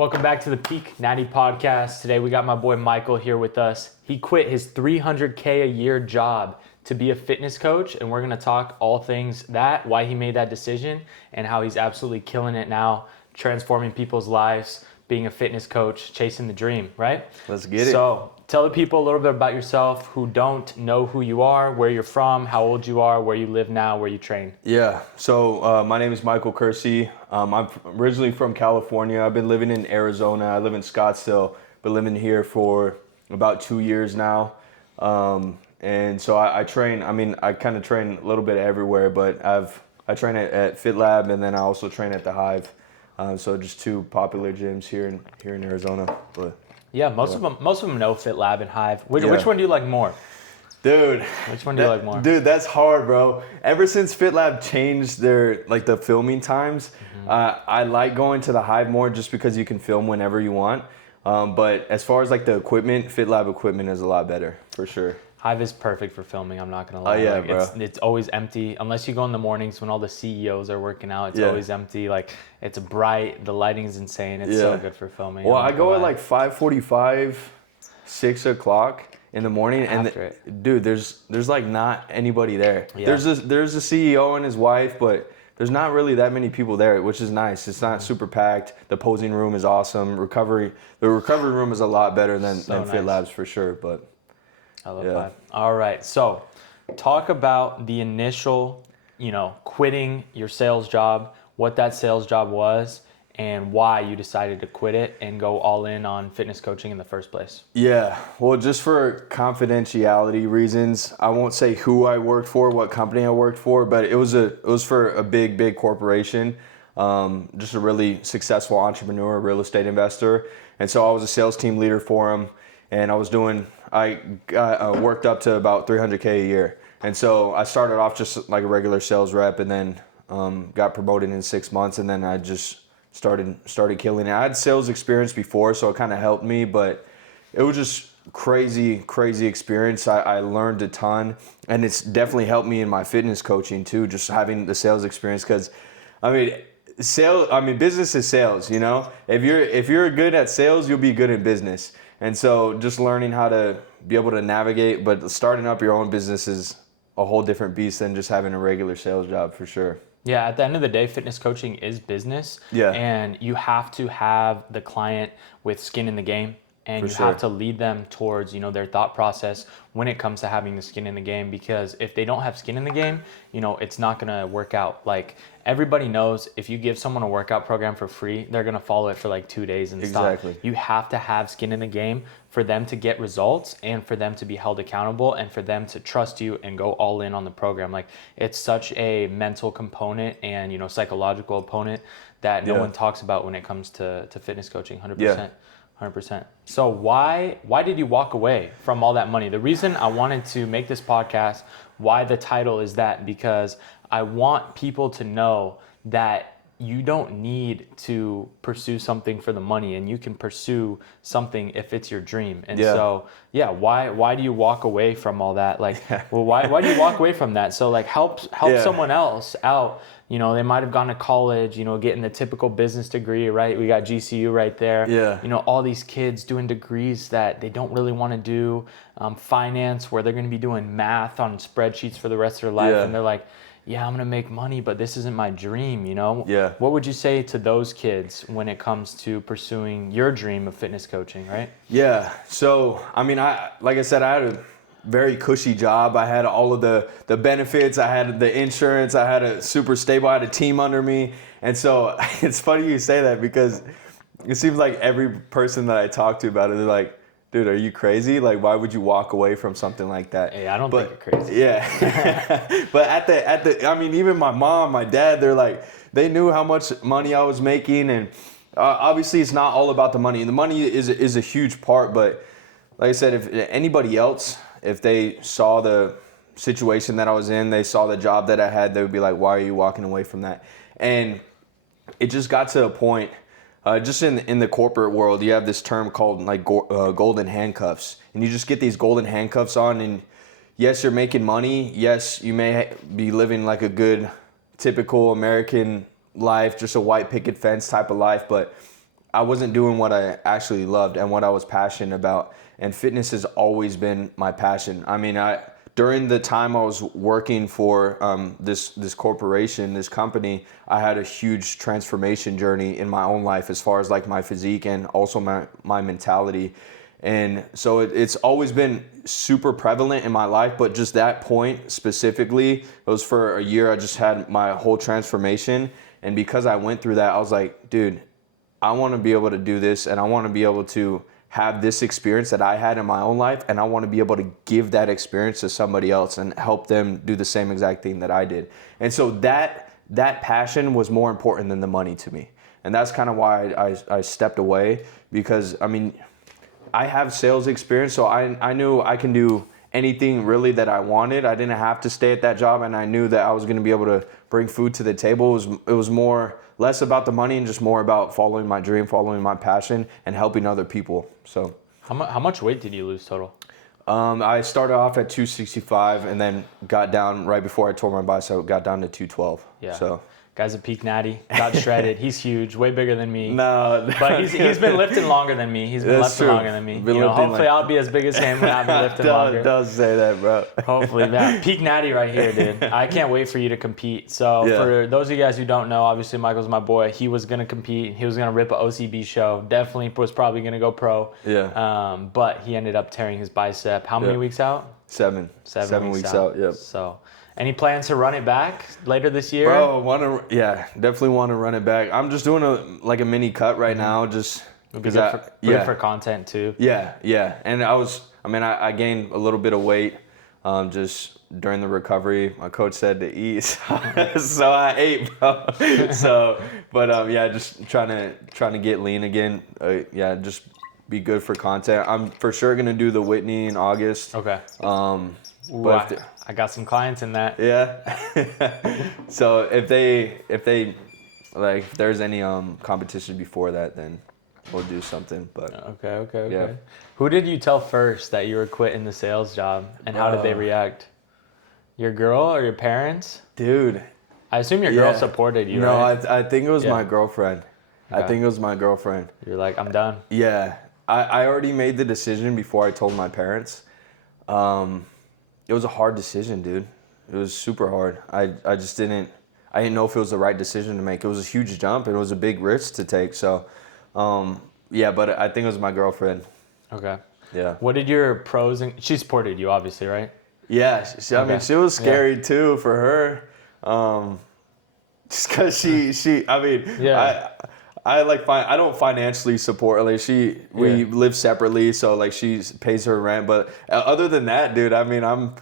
Welcome back to the Peak Natty podcast. Today we got my boy Michael here with us. He quit his $300K a year job to be a fitness coach, and we're going to talk all things that, why he made that decision, and how he's absolutely killing it now, transforming people's lives, being a fitness coach, chasing the dream, right? Let's get it. So tell the people a little bit about yourself who don't know who you are, where you're from, how old you are, where you live now, where you train. Yeah, so my name is Michael Kersey. I'm originally from California. I've been living in Arizona. I live in Scottsdale, been living here for about 2 years now. And so I train, I kind of train a little bit everywhere, but I train at Fit Lab, and then I also train at the Hive. So just two popular gyms here in Arizona. But yeah, most of them know Fit Lab and Hive. Which one do you like more? Dude, Which one do you like more? Dude, that's hard, bro. Ever since Fit Lab changed their the filming times, I like going to the Hive more just because you can film whenever you want. But as far as the equipment, Fit Lab equipment is a lot better for sure. Hive is perfect for filming, I'm not gonna lie. Oh yeah, bro. It's always empty unless you go in the mornings when all the CEOs are working out. It's always empty. It's bright, the lighting is insane. It's so good for filming. Well, I go at 5:45, 6 o'clock in the morning, dude, there's not anybody there. Yeah. There's a CEO and his wife, but there's not really that many people there, which is nice. It's not super packed. The posing room is awesome. The recovery room is a lot better than Fit Labs for sure. But I love that. All right, so talk about the initial, quitting your sales job, what that sales job was, and why you decided to quit it and go all in on fitness coaching in the first place. Yeah, well, just for confidentiality reasons, I won't say who I worked for, what company I worked for, but it was for a big corporation, just a really successful entrepreneur, real estate investor, and so I was a sales team leader for him, and I got worked up to about $300K a year. And so I started off just like a regular sales rep, and then got promoted in 6 months, and then I just started killing it. I had sales experience before, so it kind of helped me, but it was just crazy experience. I learned a ton, and it's definitely helped me in my fitness coaching too, just having the sales experience, because business is sales, If you're good at sales, you'll be good in business. And so just learning how to be able to navigate, but starting up your own business is a whole different beast than just having a regular sales job for sure. Yeah, at the end of the day, fitness coaching is business. Yeah. And you have to have the client with skin in the game, and you have to lead them towards, their thought process when it comes to having the skin in the game, because if they don't have skin in the game, it's not going to work out. Everybody knows if you give someone a workout program for free, they're going to follow it for 2 days and stop. Exactly. You have to have skin in the game for them to get results, and for them to be held accountable, and for them to trust you and go all in on the program. It's such a mental component and, psychological opponent that no one talks about when it comes to fitness coaching. 100%. Yeah. 100%. So why did you walk away from all that money? The reason I wanted to make this podcast, why the title is that, because I want people to know that you don't need to pursue something for the money, and you can pursue something if it's your dream. And so, why do you walk away from all that? Why do you walk away from that? So help someone else out. They might have gone to college, getting the typical business degree, right? We got GCU right there. Yeah. All these kids doing degrees that they don't really want to do. Finance, where they're going to be doing math on spreadsheets for the rest of their life. Yeah. And they're like, yeah, I'm going to make money, but this isn't my dream, Yeah. What would you say to those kids when it comes to pursuing your dream of fitness coaching, right? Yeah. So, like I said, I had a very cushy job. I had all of the benefits. I had the insurance. I had a super stable, I had a team under me. And so it's funny you say that, because it seems like every person that I talk to about it, they're like, dude, are you crazy? Why would you walk away from something like that? Hey, I don't think you're crazy. Yeah. But even my mom, my dad, they're like, they knew how much money I was making. And obviously it's not all about the money. The money is a huge part. But like I said, if anybody else, if they saw the situation that I was in, they saw the job that I had, they would be like, why are you walking away from that? And it just got to a point, just in the corporate world, you have this term called golden handcuffs, and you just get these golden handcuffs on, and yes, you're making money. Yes, you may be living a good, typical American life, just a white picket fence type of life. But I wasn't doing what I actually loved and what I was passionate about. And fitness has always been my passion. I mean, during the time I was working for this corporation, this company, I had a huge transformation journey in my own life as far as like my physique and also my mentality. And so it's always been super prevalent in my life, but just that point specifically, it was for a year. I just had my whole transformation. And because I went through that, I was like, dude, I want to be able to do this, and I want to be able to have this experience that I had in my own life, and I want to be able to give that experience to somebody else and help them do the same exact thing that I did. And so that passion was more important than the money to me. And that's kind of why I stepped away, because, I mean, I have sales experience, so I knew I can do anything really that I wanted. I didn't have to stay at that job, and I knew that I was going to be able to bring food to the table. It was less about the money and just more about following my dream, following my passion, and helping other people. So, how much weight did you lose total? I started off at 265 and then got down right before I tore my bicep. Got down to 212. Yeah. So. Guy's a peak natty, got shredded. He's huge, way bigger than me. No, but he's been lifting longer than me. He's been lifting longer than me. Hopefully I'll be as big as him when I've been lifting longer. Don't say that, bro. Hopefully, man. Peak natty right here, dude. I can't wait for you to compete. So for those of you guys who don't know, obviously Michael's my boy. He was gonna compete. He was gonna rip a OCB show. Definitely was probably gonna go pro. Yeah. But he ended up tearing his bicep. How many weeks out? 7 weeks out. Yep. So. Any plans to run it back later this year? Bro, definitely want to run it back. I'm just doing a mini cut right now, just because good for content too. Yeah. And I gained a little bit of weight, just during the recovery. My coach said to eat, so I ate, bro. Just trying to get lean again. Just be good for content. I'm for sure gonna do the Whitney in August. Okay. But I got some clients in that. Yeah. So if there's any competition before that, then we'll do something. But okay. Yeah. Who did you tell first that you were quitting the sales job, and how did they react? Your girl or your parents? Dude, I assume your girl supported you. No, right? I think it was my girlfriend. Okay. I think it was my girlfriend. You're like, I'm done. Yeah. I already made the decision before I told my parents. It was a hard decision, dude. It was super hard. I didn't know if it was the right decision to make. It was a huge jump and it was a big risk to take. So, but I think it was my girlfriend. Okay. Yeah. What did your pros and she supported you, obviously, right? Yeah. I mean, she was scary too for her. Just because I don't financially support her. Like we live separately, so like she pays her rent. But other than that, dude, I mean, I'm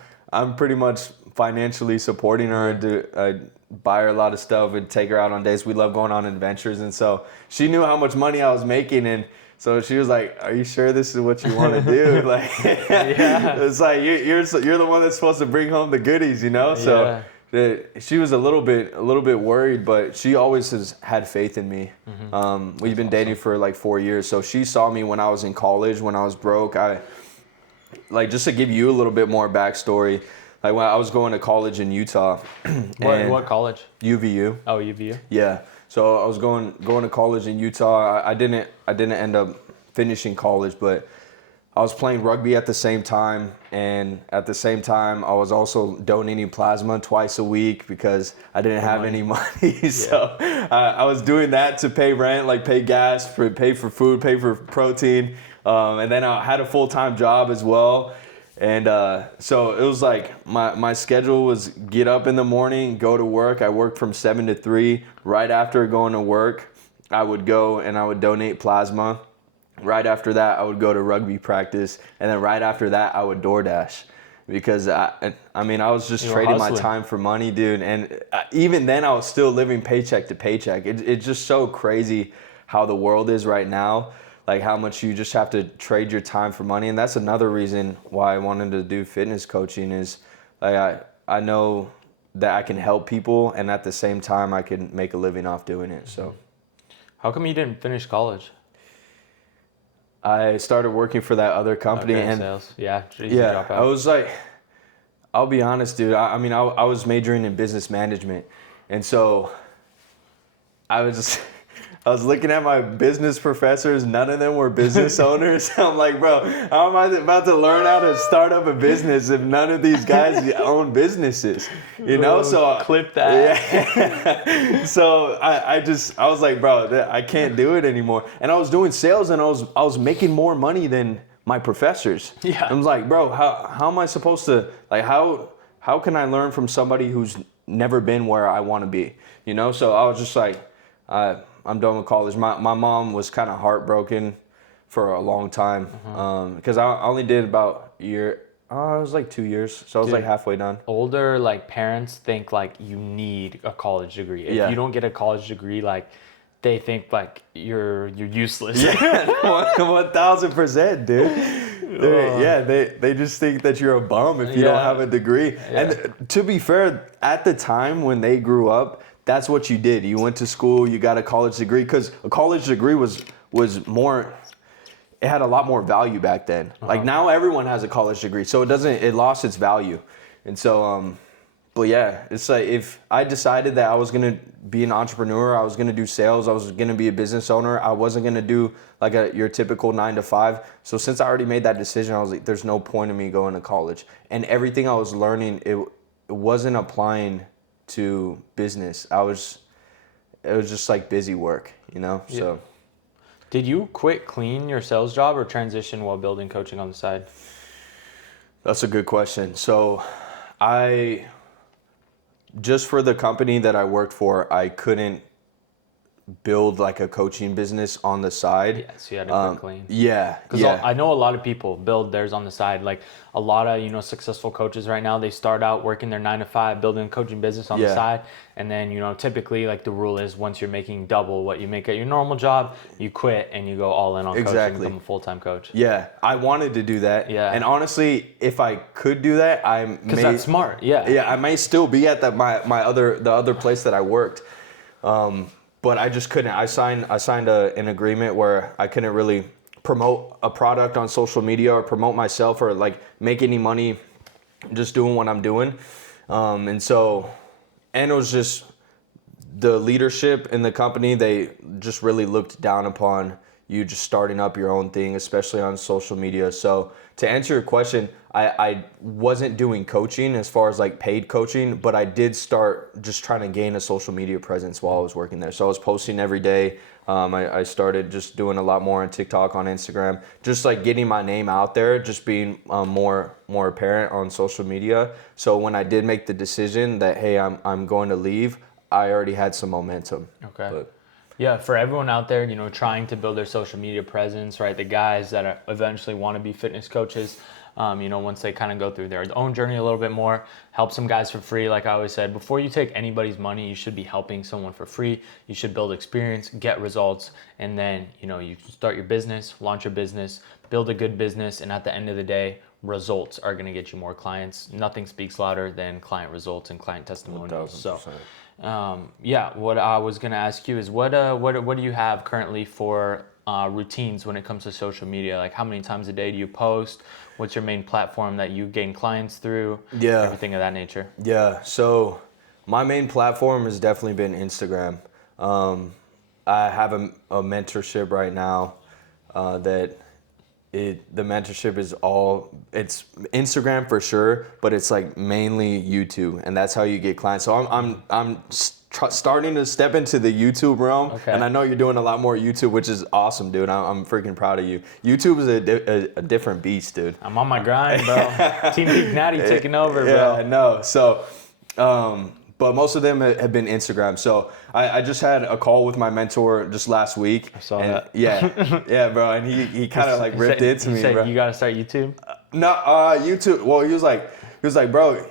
pretty much financially supporting her. I buy her a lot of stuff and take her out on dates. We love going on adventures, and so she knew how much money I was making, and so she was like, "Are you sure this is what you want to do?" Like, it's like you're the one that's supposed to bring home the goodies, you know. So. Yeah. She was a little bit worried, but she always has had faith in me. Mm-hmm. We've been dating for like 4 years, so she saw me when I was in college, when I was broke. Just to give you a little bit more backstory, like when I was going to college in Utah. What college? UVU. Oh, UVU. Yeah. So I was going to college in Utah. I didn't end up finishing college, but I was playing rugby at the same time, and at the same time, I was also donating plasma twice a week because I didn't have any money. So I was doing that to pay rent, like pay gas, pay for food, pay for protein, and then I had a full-time job as well. And so it was like my schedule was get up in the morning, go to work. I worked from 7 to 3. Right after going to work, I would go and I would donate plasma. Right after that, I would go to rugby practice, and then right after that, I would DoorDash, because I was just trading my time for money, dude. And even then, I was still living paycheck to paycheck. It's just so crazy how the world is right now, like how much you just have to trade your time for money. And that's another reason why I wanted to do fitness coaching is like I know that I can help people, and at the same time, I can make a living off doing it. So, how come you didn't finish college? I started working for that other company, and sales. I was like, I'll be honest, dude. I was majoring in business management, and so I was I was looking at my business professors. None of them were business owners. I'm like, bro, how am I about to learn how to start up a business if none of these guys own businesses? You know, so clip that. Yeah. So I was like, bro, I can't do it anymore. And I was doing sales, and I was making more money than my professors. Yeah. I was like, bro, how am I supposed to, like, how can I learn from somebody who's never been where I want to be? You know, so I was just like, I'm done with college. My mom was kind of heartbroken for a long time because I only did about a year. It was like 2 years, so I was like halfway done. Older like parents think like you need a college degree. If you don't get a college degree, like they think like you're useless. Yeah, 1000%, dude. Yeah, they just think that you're a bum if you don't have a degree. Yeah. And to be fair, at the time when they grew up, that's what you did. You went to school, you got a college degree, because a college degree was more, it had a lot more value back then. Like now everyone has a college degree, so it lost its value. And so, but yeah, it's like if I decided that I was going to be an entrepreneur, I was going to do sales, I was going to be a business owner, I wasn't going to do like your typical 9 to 5. So since I already made that decision, I was like, there's no point in me going to college. And everything I was learning, it wasn't applying to business. It was just like busy work, you know? Yeah. So did you quit clean your sales job or transition while building coaching on the side? That's a good question. So just for the company that I worked for, I couldn't build like a coaching business on the side. Yeah, so you had to quit clean. Yeah. Because I know a lot of people build theirs on the side. Like a lot of, successful coaches right now, they start out working their 9 to 5, building a coaching business on the side. And then, typically like the rule is once you're making double what you make at your normal job, you quit and you go all in on coaching, become a full-time coach. Yeah. I wanted to do that. Yeah. And honestly, if I could do that, because that's smart. Yeah. Yeah. I may still be at the other place that I worked. But I just couldn't. I signed an agreement where I couldn't really promote a product on social media or promote myself or like make any money just doing what I'm doing. And it was just the leadership in the company, they just really looked down upon you just starting up your own thing, especially on social media. So to answer your question, I wasn't doing coaching as far as like paid coaching, but I did start just trying to gain a social media presence while I was working there. So I was posting every day. I started just doing a lot more on TikTok, on Instagram, just like getting my name out there, just being more apparent on social media. So when I did make the decision that, hey, I'm going to leave, I already had some momentum. Okay. Yeah, for everyone out there, trying to build their social media presence, right? The guys that eventually want to be fitness coaches, once they kind of go through their own journey a little bit more, help some guys for free. Like I always said, before you take anybody's money, you should be helping someone for free. You should build experience, get results, and then, you start your business, launch your business, build a good business, and at the end of the day, results are going to get you more clients. Nothing speaks louder than client results and client testimonials. 1000%. So. What I was going to ask you is what do you have currently for routines when it comes to social media? Like how many times a day do you post? What's your main platform that you gain clients through? Yeah. Everything of that nature. Yeah. So my main platform has definitely been Instagram. I have a mentorship right now the mentorship is it's Instagram for sure, but it's like mainly YouTube, and that's how you get clients. So I'm starting to step into the YouTube realm, and I know you're doing a lot more YouTube, which is awesome, dude. I'm freaking proud of you. YouTube is a different beast, dude. I'm on my grind, bro. Team Peak Natty taking over, bro. Yeah, I know. So, but most of them have been Instagram. So I just had a call with my mentor just last week. I saw that. Yeah, bro. And he kind of like ripped into me, bro. You got to start YouTube? No, YouTube. Well, he was like, bro,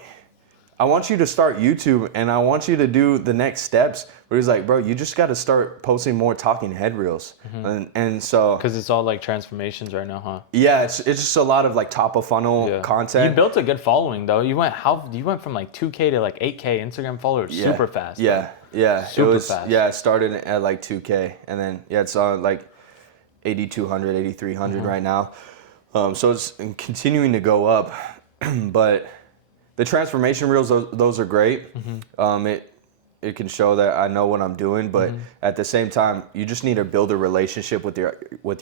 I want you to start YouTube and I want you to do the next steps. But he's like, bro, you just got to start posting more talking head reels. Mm-hmm. And so. Because it's all like transformations right now, huh? Yeah, it's just a lot of like top of funnel content. You built a good following though. You went from like 2K to like 8K Instagram followers super fast. Yeah, yeah. Super fast. Yeah, it started at like 2K. And then, it's on like 8,200, 8,300 right now. So it's continuing to go up. But the transformation reels, those are great. it can show that I know what I'm doing, but at the same time, you just need to build a relationship with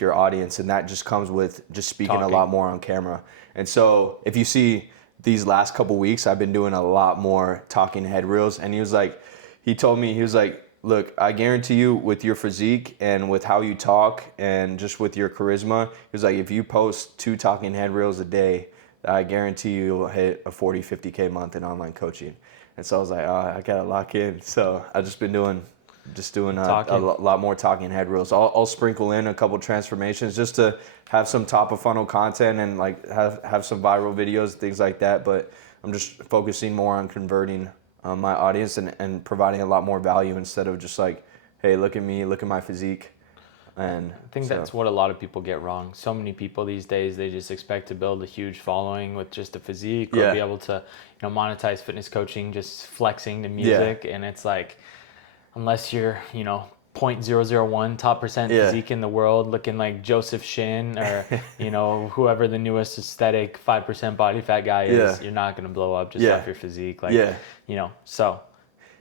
your audience, and that just comes with just speaking a lot more on camera. And so if you see these last couple weeks, I've been doing a lot more talking head reels, and he told me, he was like, look, I guarantee you with your physique and with how you talk and just with your charisma, he was like, if you post 2 talking head reels a day, I guarantee you'll hit a 40, 50K month in online coaching. And so I was like, oh, I got to lock in. So I've just been doing a lot more talking head reels. I'll sprinkle in a couple transformations just to have some top of funnel content and like have some viral videos, things like that. But I'm just focusing more on converting my audience and providing a lot more value instead of just like, hey, look at me, look at my physique. And I think that's what a lot of people get wrong. So many people these days, they just expect to build a huge following with just a physique or be able to, monetize fitness coaching, just flexing to music. And it's like, unless you're, 0.001 top percent physique in the world, looking like Joseph Shin or, whoever the newest aesthetic 5% body fat guy is, you're not going to blow up just off your physique. So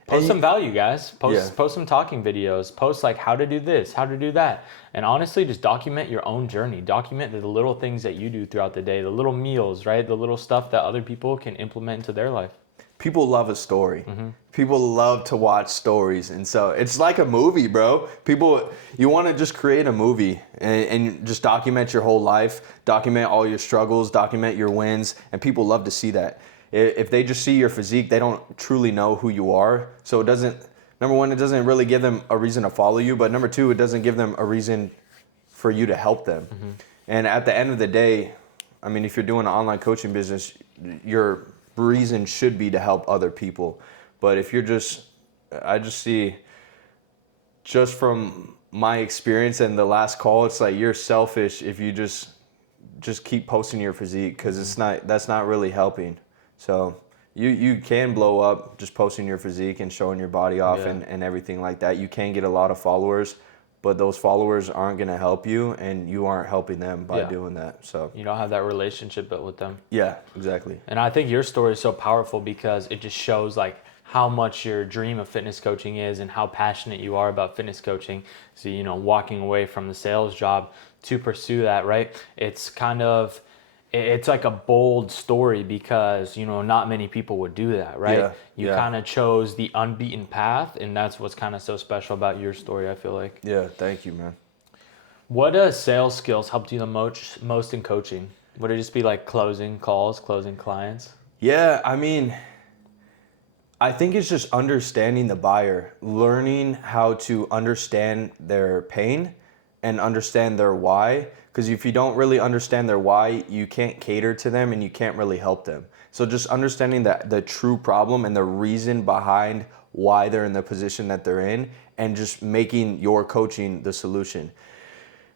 post some value, guys. Post some talking videos. Post like how to do this, how to do that. And honestly, just document your own journey. Document the little things that you do throughout the day, the little meals, right? The little stuff that other people can implement into their life. People love a story. People love to watch stories. And so it's like a movie, bro. You want to just create a movie and just document your whole life, document all your struggles, document your wins, and people love to see that. If they just see your physique, they don't truly know who you are. So number one, it doesn't really give them a reason to follow you. But number two, it doesn't give them a reason for you to help them. And at the end of the day, I mean, if you're doing an online coaching business, your reason should be to help other people. But if I just see, just from my experience and the last call, it's like you're selfish if you just keep posting your physique, because that's not really helping. So you can blow up just posting your physique and showing your body off and everything like that. You can get a lot of followers, but those followers aren't going to help you, and you aren't helping them by doing that. So you don't have that relationship built with them. Yeah, exactly. And I think your story is so powerful because it just shows like how much your dream of fitness coaching is and how passionate you are about fitness coaching. So, walking away from the sales job to pursue that, right? It's like a bold story because, not many people would do that, right? You kind of chose the unbeaten path, and that's what's kind of so special about your story, I feel like. Yeah, thank you, man. What sales skills helped you the most in coaching? Would it just be like closing calls, closing clients? Yeah, I mean, I think it's just understanding the buyer, learning how to understand their pain and understand their why. Because if you don't really understand their why, you can't cater to them and you can't really help them. So just understanding the true problem and the reason behind why they're in the position that they're in, and just making your coaching the solution.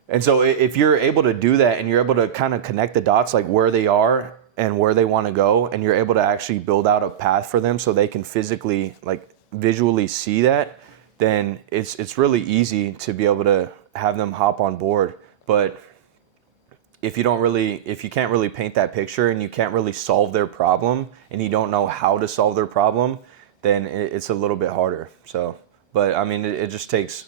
And so if you're able to do that and you're able to kind of connect the dots, like where they are and where they want to go, and you're able to actually build out a path for them so they can physically, like visually see that, then it's really easy to be able to have them hop on board. But if you can't really paint that picture and you can't really solve their problem and you don't know how to solve their problem, then it's a little bit harder. So, but I mean, it just takes,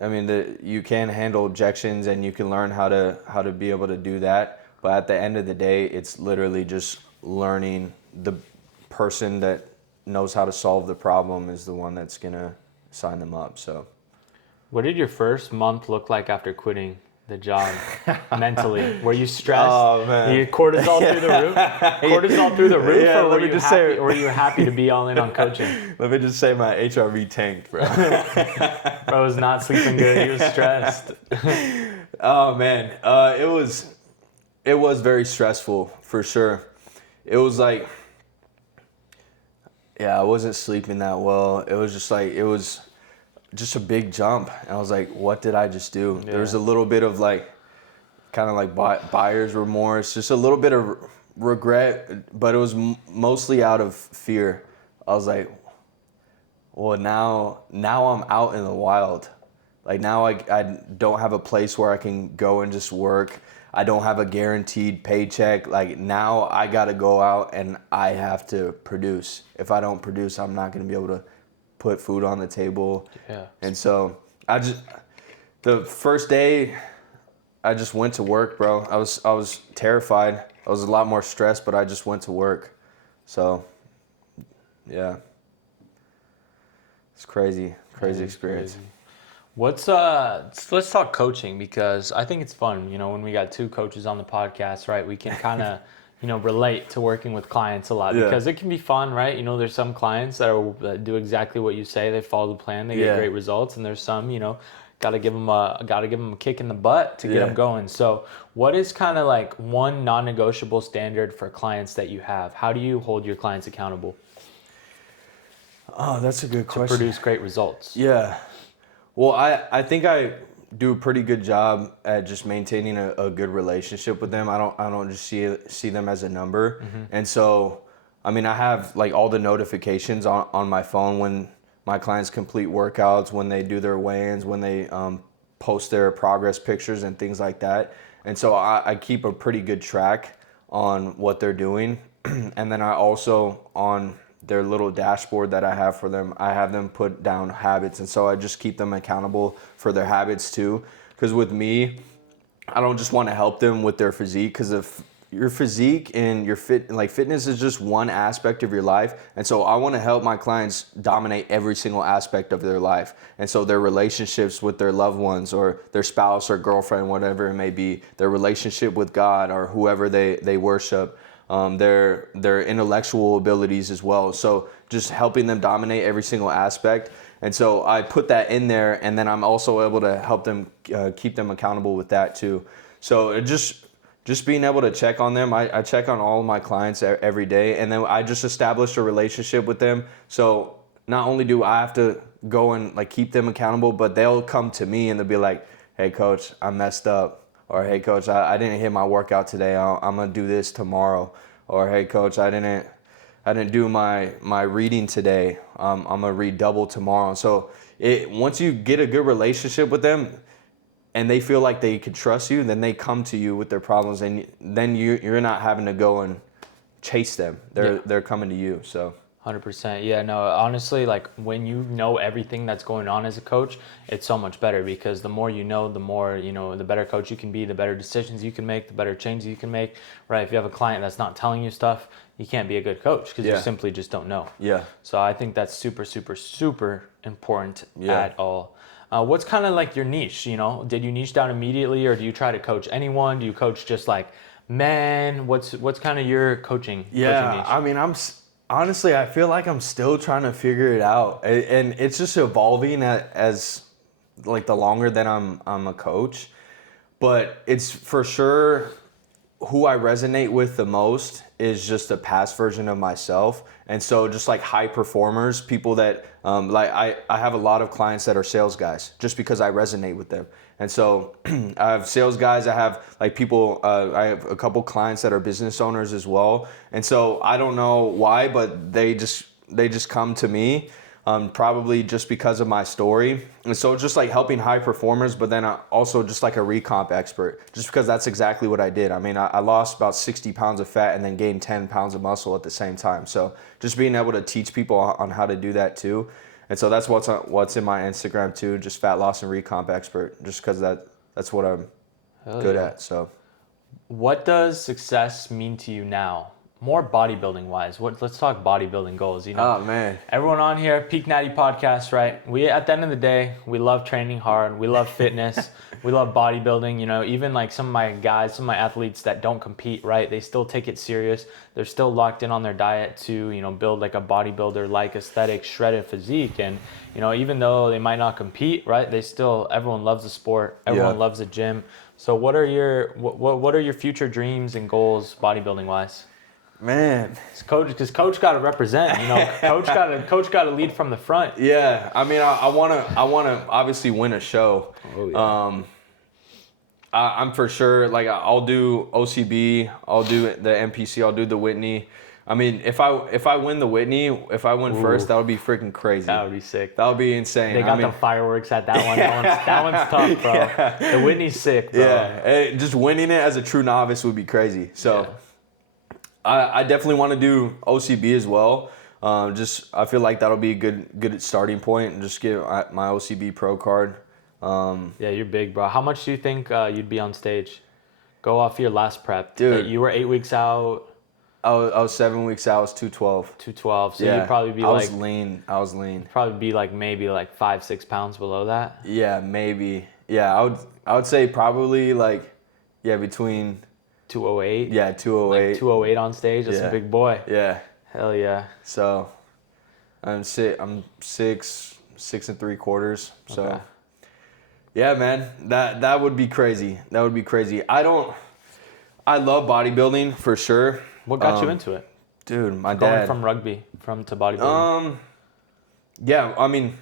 you can handle objections and you can learn how to be able to do that. But at the end of the day, it's literally just learning the person that knows how to solve the problem is the one that's going to sign them up. So, what did your first month look like after quitting the job mentally? Were you stressed? Oh, man. You cortisol through the roof? Cortisol through the roof? Yeah, or were you happy to be all in on coaching? Let me just say my HRV tanked, bro. Bro was not sleeping good. He was stressed. Oh, man. It was very stressful, for sure. It was like, I wasn't sleeping that well. It was just a big jump. And I was like, what did I just do? Yeah. There was a little bit of like, kind of like buyer's remorse, just a little bit of regret, but it was mostly out of fear. I was like, well, now I'm out in the wild. Like now I don't have a place where I can go and just work. I don't have a guaranteed paycheck. Like now I got to go out and I have to produce. If I don't produce, I'm not going to be able to put food on the table. Yeah. And so the first day I just went to work, bro. I was terrified. I was a lot more stressed, but I just went to work. So yeah. It's crazy experience. Crazy. Let's talk coaching, because I think it's fun, when we got two coaches on the podcast, right? We can kind of, relate to working with clients a lot, because it can be fun, right? There's some clients that do exactly what you say. They follow the plan, they get great results, and there's some, gotta give them a kick in the butt to get them going. So what is kind of like one non-negotiable standard for clients that you have? How do you hold your clients accountable? Oh, that's a good question. To produce great results. Yeah. Well, I think I do a pretty good job at just maintaining a good relationship with them. I don't just see them as a number. And so, I mean, I have like all the notifications on my phone when my clients complete workouts, when they do their weigh-ins, when they post their progress pictures and things like that. And so I keep a pretty good track on what they're doing. And then I also, on their little dashboard that I have for them, I have them put down habits. And so I just keep them accountable for their habits too. Because with me, I don't just want to help them with their physique, because if your physique and your fitness is just one aspect of your life. And so I want to help my clients dominate every single aspect of their life. And so their relationships with their loved ones, or their spouse or girlfriend, whatever it may be, their relationship with God or whoever they worship, their intellectual abilities as well. So just helping them dominate every single aspect. And so I put that in there, and then I'm also able to help them keep them accountable with that too. So it just being able to check on them. I check on all of my clients every day, and then I just established a relationship with them. So not only do I have to go and like keep them accountable, but they'll come to me and they'll be like, "Hey coach, I messed up." Or, "Hey coach, I didn't hit my workout today. I'm gonna do this tomorrow." Or, "Hey coach, I didn't do my reading today. I'm gonna read double tomorrow." So once you get a good relationship with them and they feel like they can trust you, then they come to you with their problems, and then you're not having to go and chase them. They're coming to you. So 100%. Yeah, no, honestly, like when you know everything that's going on as a coach, it's so much better, because the more you know, the more, the better coach you can be, the better decisions you can make, the better changes you can make, right? If you have a client that's not telling you stuff, you can't be a good coach, because you simply just don't know. Yeah. So I think that's super, super, super important at all. What's kind of like your niche, Did you niche down immediately, or do you try to coach anyone? Do you coach just like men? What's kind of your coaching niche? I mean, honestly, I feel like I'm still trying to figure it out, and it's just evolving as like the longer that I'm a coach. But it's for sure who I resonate with the most is just a past version of myself. And so just like high performers, people that I have a lot of clients that are sales guys, just because I resonate with them. And so I have sales guys, I have like people, I have a couple clients that are business owners as well. And so I don't know why, but they just come to me, probably just because of my story. And so just like helping high performers, but then also just like a recomp expert, just because that's exactly what I did. I mean, I lost about 60 pounds of fat and then gained 10 pounds of muscle at the same time. So just being able to teach people on how to do that too. And so that's what's in my Instagram too, just fat loss and recomp expert, just because that's what I'm good at. So what does success mean to you now? More bodybuilding wise, let's talk bodybuilding goals. Oh man, everyone on here, Peak Natty podcast, right? We, at the end of the day, we love training hard, we love fitness, we love bodybuilding. Even like some of my guys, some of my athletes that don't compete, right? They still take it serious. They're still locked in on their diet to build like a bodybuilder like aesthetic, shredded physique. And even though they might not compete, right? Everyone loves the sport, everyone loves the gym. So what are your future dreams and goals bodybuilding wise? Man, because coach got to represent. Coach got to lead from the front. Yeah, I mean, I wanna obviously win a show. Oh, yeah. I'm for sure like I'll do OCB, I'll do the NPC, I'll do the Whitney. I mean, if I win the Whitney, if I win first, that would be freaking crazy. That would be sick. That would be insane. They got the fireworks at that one. That one's tough, bro. Yeah. The Whitney's sick, bro. Yeah, just winning it as a true novice would be crazy. So. Yeah. I definitely want to do OCB as well. Just I feel like that'll be a good starting point, and just get my OCB pro card. Yeah, you're big, bro. How much do you think you'd be on stage? Go off your last prep. Dude. You were 8 weeks out. I was 7 weeks out. I was 212. 212. So Yeah, you'd probably be I was lean. I was lean. Probably be like maybe like 5-6 pounds below that. Yeah, maybe. Yeah, I would say probably like, yeah, between 208. Yeah, 208. Like 208 on stage. That's a big boy. Yeah. Hell yeah. So I'm 6 and 3/4. So Okay. yeah, man, that would be crazy. That would be crazy. I love bodybuilding for sure. What got you into it? Dude, my Going dad. from rugby to bodybuilding. Yeah, I mean,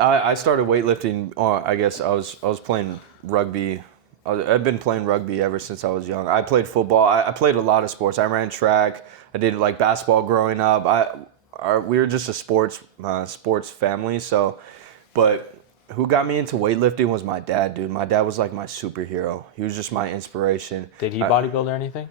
I started weightlifting. I guess I was playing rugby. I've been playing rugby ever since I was young. I played football. I played a lot of sports. I ran track. I did like basketball growing up. We were just a sports family. So, but who got me into weightlifting was my dad, dude. My dad was like my superhero. He was just my inspiration. Did he bodybuild or anything?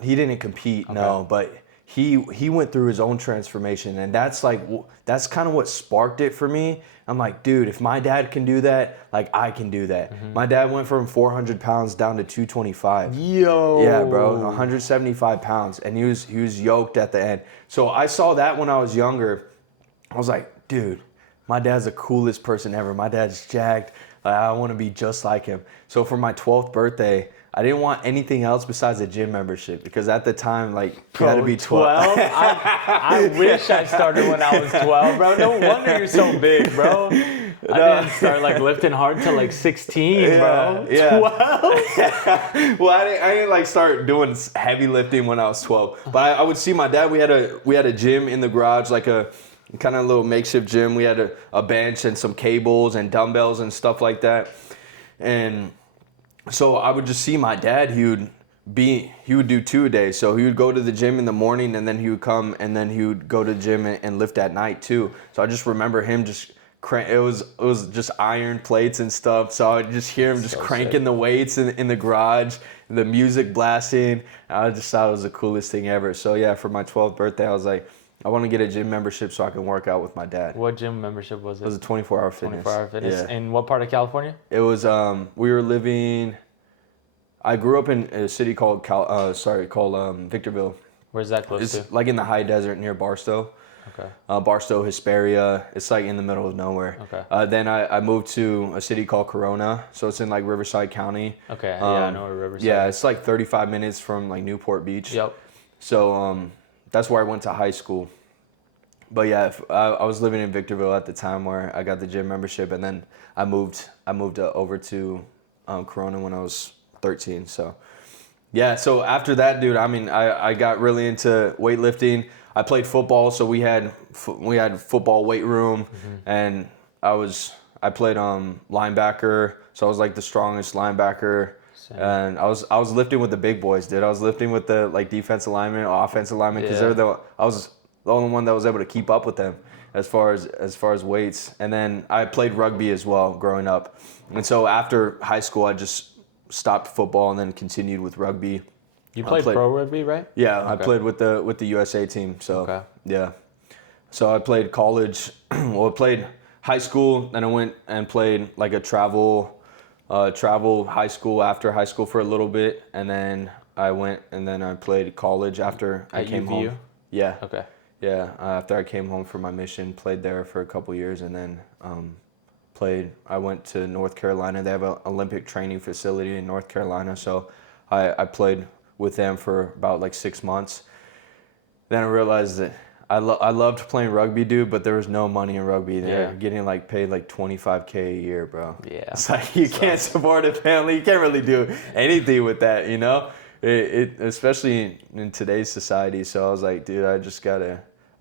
He didn't compete, no, but he went through his own transformation, and that's kind of what sparked it for me. I'm like, dude, if my dad can do that, like I can do that. Mm-hmm. My dad went from 400 pounds down to 225. Yo. Yeah, bro, 175 pounds, and he was yoked at the end. So I saw that when I was younger. I was like, dude, my dad's the coolest person ever. My dad's jacked. I want to be just like him. So for my 12th birthday, I didn't want anything else besides a gym membership, because at the time, like, you had to be 12. I wish I started when I was 12, bro. No wonder you're so big, bro. I didn't start like lifting hard till like 16, bro. Yeah. 12? Well, I didn't like start doing heavy lifting when I was 12. But I would see my dad. We had a gym in the garage, like a kind of little makeshift gym. We had a bench and some cables and dumbbells and stuff like that. And so I would just see my dad. He would do 2 a day. So he would go to the gym in the morning, and then he would come, and then he would go to the gym and lift at night too. So I just remember him just it was just iron plates and stuff. So I would just hear him just cranking the weights in the garage, and the music blasting. I just thought it was the coolest thing ever. So yeah, for my 12th birthday, I was like, I want to get a gym membership so I can work out with my dad. What gym membership was it? It was a 24-hour fitness. 24-hour fitness. Yeah. In what part of California? It was we were living. I grew up in a city called Victorville. Where's that close to? It's like in the high desert near Barstow. Okay. Barstow, Hesperia. It's like in the middle of nowhere. Okay. Then I moved to a city called Corona, so it's in like Riverside County. Okay. Yeah, I know where Riverside. Yeah, it's like 35 minutes from like Newport Beach. Yep. So that's where I went to high school. But yeah, I was living in Victorville at the time where I got the gym membership, and then I moved over to Corona when I was 13. So yeah, so after that, dude, I mean, I got really into weightlifting. I played football, so we had football weight room, and I played linebacker, so I was like the strongest linebacker. Same. And I was lifting with the big boys, dude. I was lifting with the like defensive linemen, offensive linemen, because I was the only one that was able to keep up with them as far as weights. And then I played rugby as well growing up. And so after high school, I just stopped football and then continued with rugby. You played pro rugby, right? Yeah, okay. I played with the USA team. So okay. Yeah. So I played college. Well, I played high school, then I went and played like a travel high school after high school for a little bit, and then I went and then I played college after I came home. Yeah. Okay. Yeah, after I came home from my mission, played there for a couple years, and then I went to North Carolina. They have an Olympic training facility in North Carolina, so I played with them for about like 6 months. Then I realized that I loved playing rugby, dude, but there was no money in rugby. They're getting like paid like $25K a year, bro. Yeah. It's like you can't support a family. You can't really do anything with that, you know? It especially in today's society. So I was like, dude, I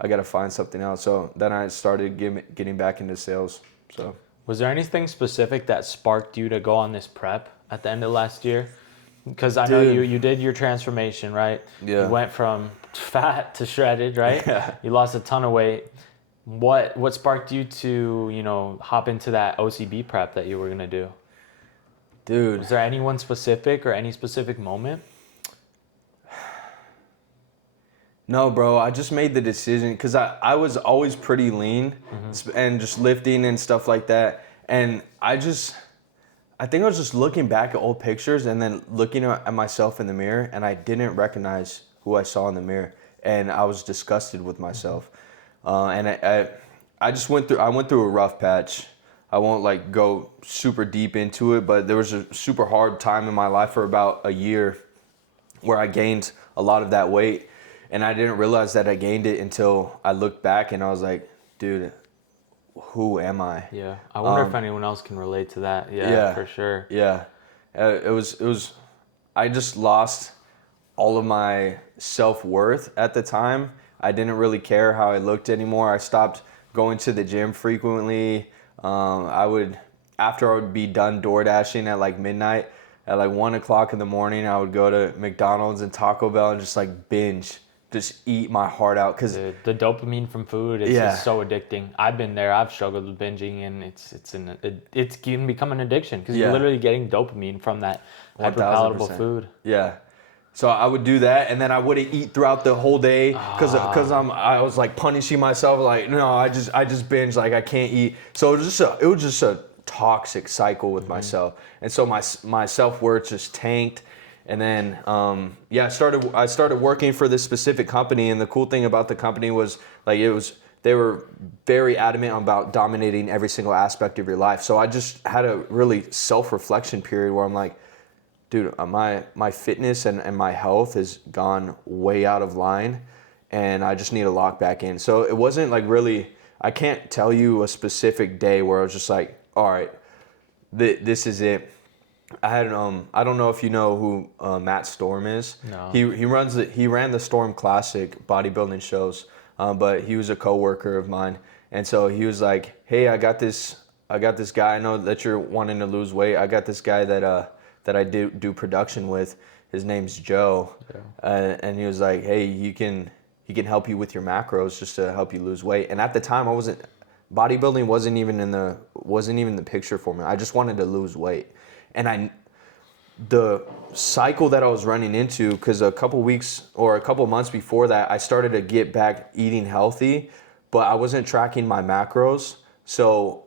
gotta find something else. So then I started getting back into sales. So was there anything specific that sparked you to go on this prep at the end of last year? Because I know you did your transformation, right? Yeah. You went from fat to shredded, right? Yeah. You lost a ton of weight. What sparked you to, hop into that OCB prep that you were gonna do? Dude. Was there anyone specific or any specific moment? No, bro, I just made the decision because I was always pretty lean and just lifting and stuff like that. And I think I was just looking back at old pictures and then looking at myself in the mirror, and I didn't recognize who I saw in the mirror. And I was disgusted with myself. And I just went through a rough patch. I won't like go super deep into it, but there was a super hard time in my life for about a year where I gained a lot of that weight. And I didn't realize that I gained it until I looked back and I was like, dude, who am I? Yeah. I wonder if anyone else can relate to that. Yeah, for sure. Yeah. It was, I just lost all of my self-worth at the time. I didn't really care how I looked anymore. I stopped going to the gym frequently. After I would be done door dashing at like midnight, at like 1 o'clock in the morning, I would go to McDonald's and Taco Bell and just like binge. Just eat my heart out because the dopamine from food is just so addicting. I've been there. I've struggled with binging, and it can become an addiction because you're literally getting dopamine from that hyper palatable food. Yeah. So I would do that, and then I wouldn't eat throughout the whole day because I was like punishing myself. Like, no, I just binge. Like I can't eat. So it was just a toxic cycle with myself, and so my self-worth just tanked. And then, I started working for this specific company, and the cool thing about the company was they were very adamant about dominating every single aspect of your life. So I just had a really self-reflection period where I'm like, dude, my fitness and my health has gone way out of line, and I just need to lock back in. So it wasn't like really, I can't tell you a specific day where I was just like, all right, this is it. I had I don't know if you know who Matt Storm is. No. He ran the Storm Classic bodybuilding shows, but he was a coworker of mine, and so he was like, "Hey, I got this guy. I know that you're wanting to lose weight. I got this guy that I do production with. His name's Joe, and he was like, "Hey, he can help you with your macros just to help you lose weight." And at the time, bodybuilding wasn't even in the picture for me. I just wanted to lose weight. And the cycle that I was running into, because a couple months before that, I started to get back eating healthy, but I wasn't tracking my macros. So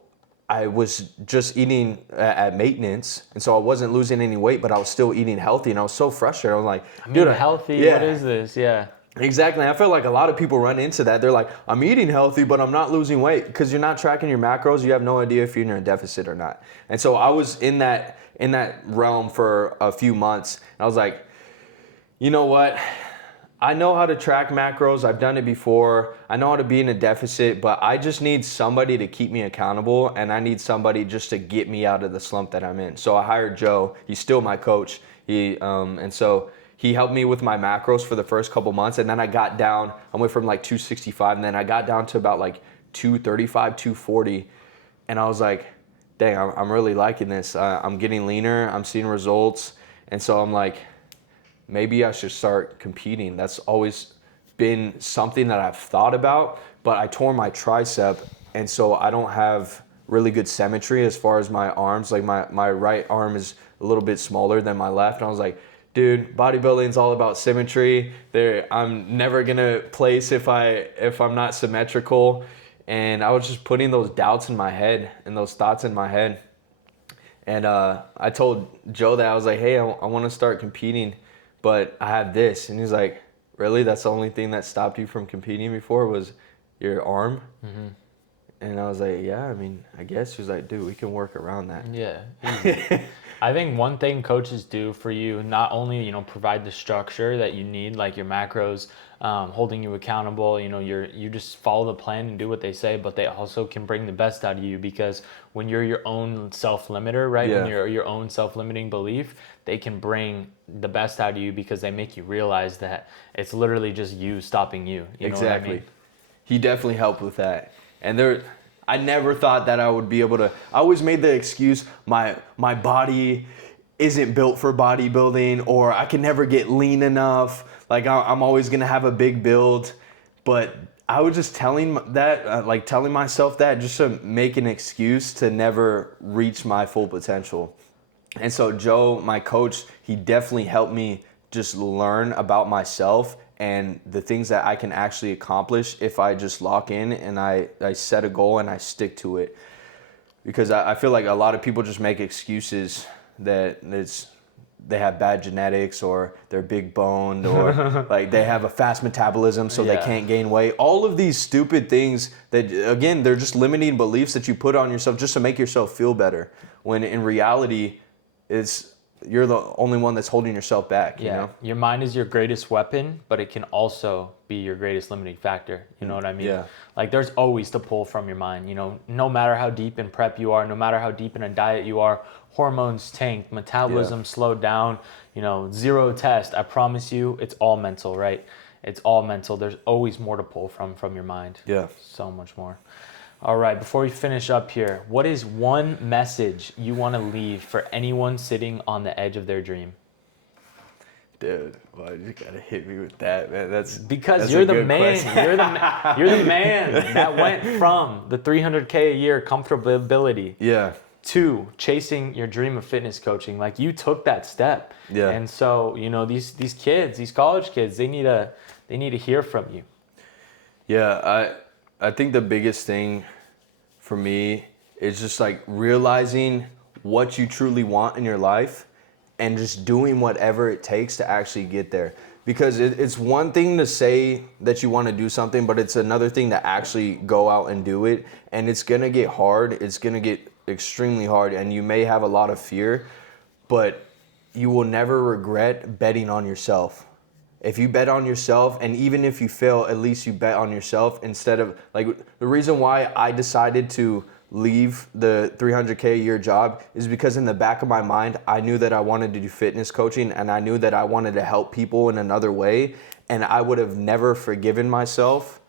I was just eating at maintenance. And so I wasn't losing any weight, but I was still eating healthy. And I was so frustrated. I was like, dude, healthy. What is this? Yeah. Exactly. I feel like a lot of people run into that. They're like, I'm eating healthy, but I'm not losing weight because you're not tracking your macros. You have no idea if you're in a deficit or not. And so I was in that realm for a few months. And I was like, you know what? I know how to track macros. I've done it before. I know how to be in a deficit, but I just need somebody to keep me accountable, and I need somebody just to get me out of the slump that I'm in. So I hired Joe. He's still my coach. And so he helped me with my macros for the first couple months, and then I went from like 265, and then I got down to about like 235, 240, and I was like, dang, I'm really liking this. I'm getting leaner. I'm seeing results, and so I'm like, maybe I should start competing. That's always been something that I've thought about, but I tore my tricep, and so I don't have really good symmetry as far as my arms. Like my right arm is a little bit smaller than my left, and I was like, dude, bodybuilding's all about symmetry. I'm never gonna place if I'm not symmetrical. And I was just putting those doubts in my head and those thoughts in my head. And I told Joe that I was like, hey, I want to start competing, but I have this. And he's like, really? That's the only thing that stopped you from competing before was your arm? Mm-hmm. And I was like, yeah, I mean, I guess. He was like, dude, we can work around that. Yeah. I think one thing coaches do for you, not only, provide the structure that you need, like your macros, holding you accountable, you just follow the plan and do what they say, but they also can bring the best out of you, because when you're your own self-limiter, right? Yeah. When you're your own self-limiting belief, they can bring the best out of you because they make you realize that it's literally just you stopping you. You know what I mean? He definitely helped with that. And I never thought that I would be able to. I always made the excuse, my body isn't built for bodybuilding, or I can never get lean enough. Like I'm always gonna have a big build. But I was just telling myself that just to make an excuse to never reach my full potential. And so Joe, my coach, he definitely helped me just learn about myself and the things that I can actually accomplish if I just lock in and I set a goal and I stick to it. Because I feel like a lot of people just make excuses that they have bad genetics or they're big boned or like they have a fast metabolism so they can't gain weight. All of these stupid things that, again, they're just limiting beliefs that you put on yourself just to make yourself feel better. When in reality, you're the only one that's holding yourself back. You know? Your mind is your greatest weapon, but it can also be your greatest limiting factor. You know what I mean? Yeah. Like there's always the pull from your mind. You know, no matter how deep in prep you are, no matter how deep in a diet you are, hormones tanked, metabolism slowed down, you know, zero test. I promise you, it's all mental, right? It's all mental. There's always more to pull from your mind. Yeah. So much more. All right, before we finish up here, what is one message you want to leave for anyone sitting on the edge of their dream? Dude, well, you gotta hit me with that, man. That's you're the man. You're the man that went from the $300K a year comfortability to chasing your dream of fitness coaching. Like you took that step. Yeah. And so, you know, these kids, these college kids, they need to hear from you. Yeah, I think the biggest thing for me is just like realizing what you truly want in your life and just doing whatever it takes to actually get there. Because it's one thing to say that you want to do something, but it's another thing to actually go out and do it. And it's going to get hard. It's going to get extremely hard. And you may have a lot of fear, but you will never regret betting on yourself. If you bet on yourself, and even if you fail, at least you bet on yourself instead of, like, the reason why I decided to leave the $300K a year job is because in the back of my mind, I knew that I wanted to do fitness coaching and I knew that I wanted to help people in another way. And I would have never forgiven myself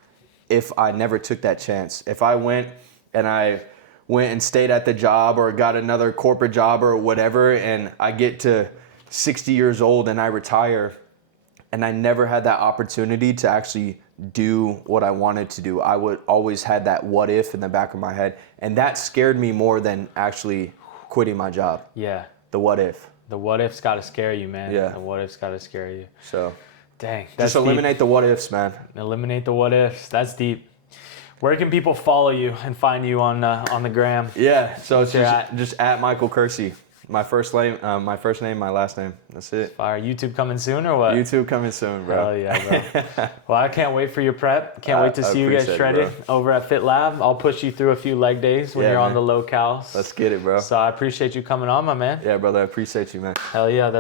if I never took that chance. If I went and stayed at the job or got another corporate job or whatever, and I get to 60 years old and I retire, and I never had that opportunity to actually do what I wanted to do. I would always had that what if in the back of my head. And that scared me more than actually quitting my job. Yeah. The what if. The what if's got to scare you, man. Yeah. The what if's got to scare you. So. Dang. Just eliminate the what ifs, man. Eliminate the what ifs. That's deep. Where can people follow you and find you on the gram? Yeah. So it's just at Michael Kersey. My first name, my last name. That's it. Fire. YouTube coming soon or what? YouTube coming soon, bro. Hell yeah, bro. Well, I can't wait for your prep. Can't wait to see you get shredded over at Fit Lab. I'll push you through a few leg days when you're on the locales. Let's get it, bro. So I appreciate you coming on, my man. Yeah, brother. I appreciate you, man. Hell yeah. That's